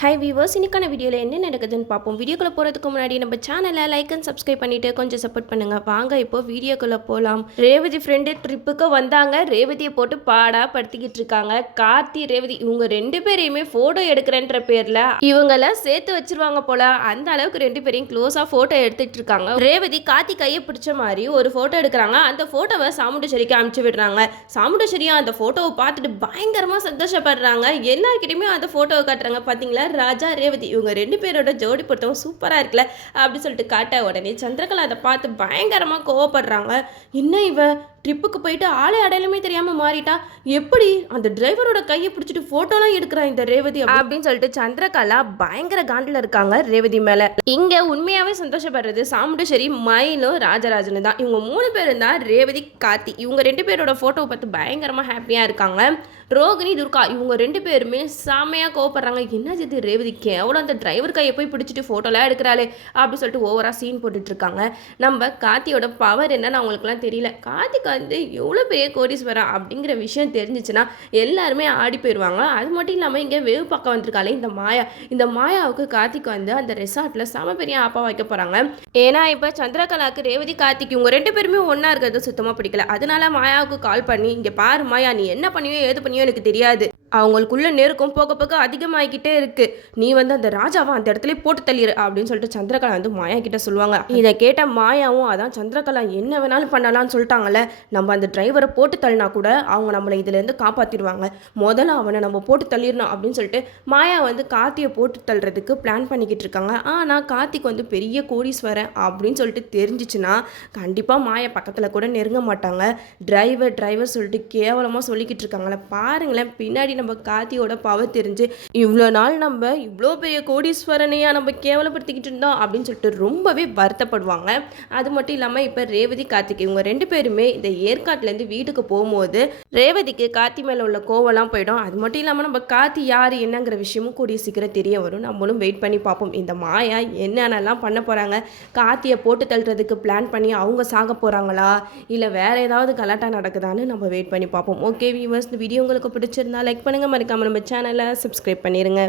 High viewers, இன்னைக்கான வீடியோவில் என்ன நடக்குதுன்னு பார்ப்போம். வீடியோக்குள்ளே போகிறதுக்கு முன்னாடி நம்ம சேனலை லைக் அண்ட் சப்ஸ்கிரைப் பண்ணிவிட்டு கொஞ்சம் சப்போர்ட் பண்ணுங்கள். வாங்க இப்போ வீடியோக்குள்ளே போகலாம். ரேவதி ஃப்ரெண்டு ட்ரிப்புக்கு வந்தாங்க. ரேவதியை போட்டு பாடாக படுத்திக்கிட்டு இருக்காங்க. கார்த்தி ரேவதி இவங்க ரெண்டு பேரையுமே ஃபோட்டோ எடுக்கிறேன்ற பேரில் இவங்கெல்லாம் சேர்த்து வச்சிருவாங்க போல. அந்த அளவுக்கு ரெண்டு பேரையும் க்ளோஸாக ஃபோட்டோ எடுத்துகிட்டு இருக்காங்க. ரேவதி கார்த்தி கையை பிடிச்ச மாதிரி ஒரு ஃபோட்டோ எடுக்கிறாங்க. அந்த ஃபோட்டோவை சாமுண்டேஸ்வரிக்கு அனுப்பிச்சு விடுறாங்க. சாமுண்டேஸ்வரியும் அந்த ஃபோட்டோவை பார்த்துட்டு பயங்கரமாக சந்தோஷப்படுறாங்க. எல்லாருக்கிட்டையுமே அந்த ஃபோட்டோவை காட்டுறாங்க. பார்த்தீங்களா, ராஜா ரேவதி இவங்க ரெண்டு பேரோட ஜோடி பொருத்தம் சூப்பராக இருக்குல்ல அப்படி சொல்லிட்டு காட்ட உடனே சந்திரகலா அதை பார்த்து பயங்கரமாக கோவப்படுறாங்க. என்ன இவ ட்ரிப்புக்கு போயிட்டு ஆளே அடையாளமே தெரியாமல் மாறிட்டா, எப்படி அந்த டிரைவரோட கையை பிடிச்சிட்டு ஃபோட்டோலாம் எடுக்கிறா இந்த ரேவதி அப்படின்னு சொல்லிட்டு சந்திரகலா பயங்கர காண்டில் இருக்காங்க ரேவதி மேலே. இங்கே உண்மையாகவே சந்தோஷப்படுறது சாமுண்டேஸ்வரி, மயிலும் ராஜராஜனு தான். இவங்க மூணு பேரும் தான் ரேவதி கார்த்தி. இவங்க ரெண்டு பேரோட ஃபோட்டோவை பார்த்து பயங்கரமாக ஹாப்பியாக இருக்காங்க. ரோகிணி துர்கா இவங்க ரெண்டு பேருமே செம்மையாக கோவப்படுறாங்க. என்ன இது ரேவதி கேவலம் அந்த டிரைவர் கையை போய் பிடிச்சிட்டு ஃபோட்டோலாம் எடுக்கிறாளே அப்படின்னு சொல்லிட்டு ஓவராக சீன் போட்டுட்டு இருக்காங்க. நம்ம கார்த்தியோட பவர் என்னன்னு அவங்களுக்குலாம் தெரியல. கார்த்திக் வந்து எவ்வளோ பெரிய கோடீஸ்வரன் அப்படிங்கிற விஷயம் தெரிஞ்சிச்சுன்னா எல்லாருமே ஆடி போயிடுவாங்க. அது மட்டும் இல்லாமல் இங்கே வேவு பக்கம் வந்திருக்காளே இந்த மாயா, இந்த மாயாவுக்கு கார்த்திக் வந்து அந்த ரெசார்ட்டில் செம பெரிய ஆப்பா வைக்க போகிறாங்க. ஏன்னா இப்போ சந்திரகலாவுக்கு ரேவதி கார்த்திக் இவங்க ரெண்டு பேருமே ஒன்றா இருக்கிறது சுத்தமாக பிடிக்கல. அதனால மாயாவுக்கு கால் பண்ணி, இங்கே பாரு மாயா, நீ என்ன பண்ணியோ ஏது பண்ணியோ எனக்கு தெரியாது, அவங்களுக்குள்ள நெருக்கம் போக போக அதிகமாகிக்கிட்டே இருக்கு, நீ வந்து அந்த ராஜாவை அந்த இடத்துல போட்டு தள்ளிடு அப்படின்னு சொல்லிட்டு சந்திரகலா வந்து மாயா கிட்ட சொல்லுவாங்க. இதை கேட்ட மாயாவும் அதான் சந்திரகலா என்ன வேணாலும் பண்ணலாம்னு சொல்லிட்டாங்கல்ல, நம்ம அந்த டிரைவரை போட்டு தள்ளினா கூட அவங்க நம்மளை இதுலேருந்து காப்பாற்றிடுவாங்க, முதல்ல அவனை நம்ம போட்டு தள்ளிடணும் அப்படின்னு சொல்லிட்டு மாயா வந்து கார்த்தியை போட்டு தள்ளுறதுக்கு பிளான் பண்ணிக்கிட்டு இருக்காங்க. ஆனால் கார்த்திக் வந்து பெரிய கோடீஸ்வரன் அப்படின்னு சொல்லிட்டு தெரிஞ்சிச்சுன்னா கண்டிப்பாக மாயா பக்கத்தில் கூட நெருங்க மாட்டாங்க. டிரைவர் சொல்லிட்டு கேவலமாக சொல்லிக்கிட்டு இருக்காங்களே பாருங்களேன். பின்னாடி நம்ம கார்த்தியோட பவர் தெரிஞ்சு இவ்வளோ நாள் நம்ம இவ்வளோ பெரிய கோடீஸ்வரனையா நம்ம கேவலப்படுத்திக்கிட்டு இருந்தோம் அப்படின்னு சொல்லிட்டு ரொம்பவே வருத்தப்படுவாங்க. அது மட்டும் இல்லாமல் இப்போ ரேவதி கார்த்திக் இவங்க ரெண்டு பேருமே இந்த ஏற்காட்டிலேருந்து வீட்டுக்கு போகும்போது ரேவதிக்கு கார்த்தி மேலே உள்ள கோவம்லாம் போயிடும். அது மட்டும் இல்லாமல் நம்ம கார்த்தி யார் என்னங்கிற விஷயமும் கூடிய சீக்கிரம் தெரிய வரும். நம்மளும் வெயிட் பண்ணி பார்ப்போம். இந்த மாயா என்னென்னலாம் பண்ண போகிறாங்க, கார்த்தியை போட்டு தள்ளுறதுக்கு பிளான் பண்ணி அவங்க சாக போகிறாங்களா இல்லை வேறு ஏதாவது கலாட்டா நடக்குதான்னு நம்ம வெயிட் பண்ணி பார்ப்போம். ஓகே வீவர்ஸ், இந்த வீடியோ உங்களுக்கு பிடிச்சிருந்தா லைக் பண்ணுங்கள், மறக்காமல் நம்ம சேனலை சப்ஸ்கிரைப் பண்ணிடுங்க.